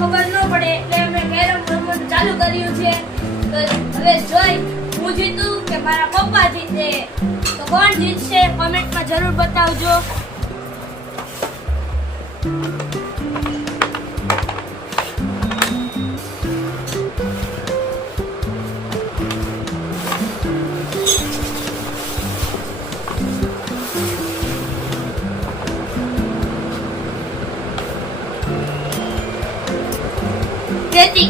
ખબર ન પડે એટલે મેં કેરમ રમવાનું ચાલુ કર્યું છે. તો હવે જોઈ હું જીતું કે મારા પપ્પા જીતે. તો કોણ જીતશે કમેન્ટમાં જરૂર બતાવજો. Ready.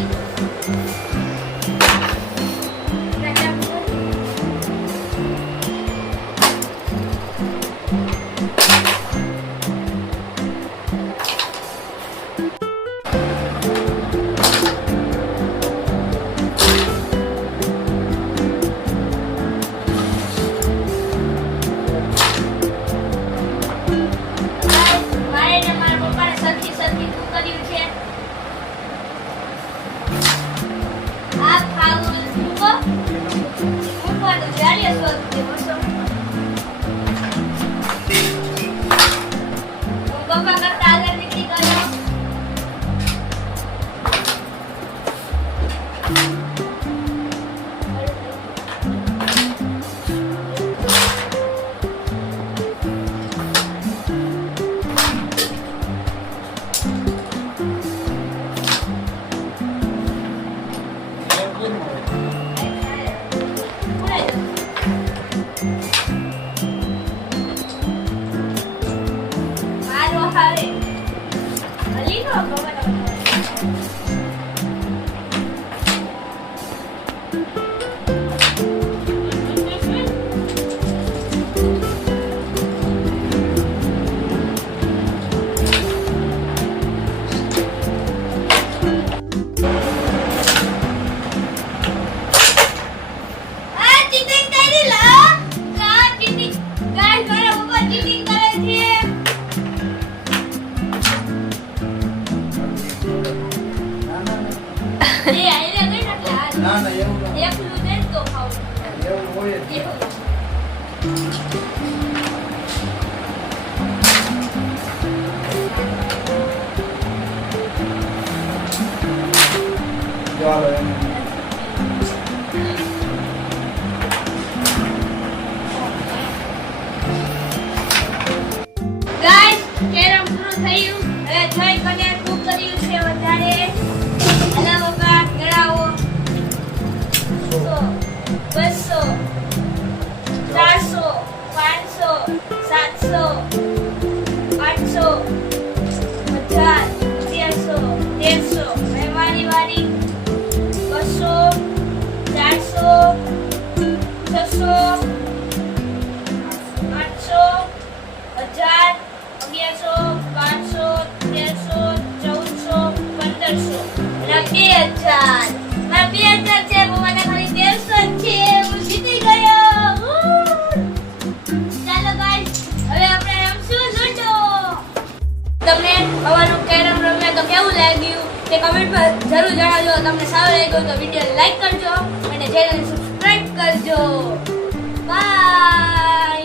કમેન્ટમાં જરૂર જણાવજો. તમને સારું લાગ્યું તો વિડીયો લાઈક કરજો અને ચેનલ સબસ્ક્રાઇબ કરજો. બાય.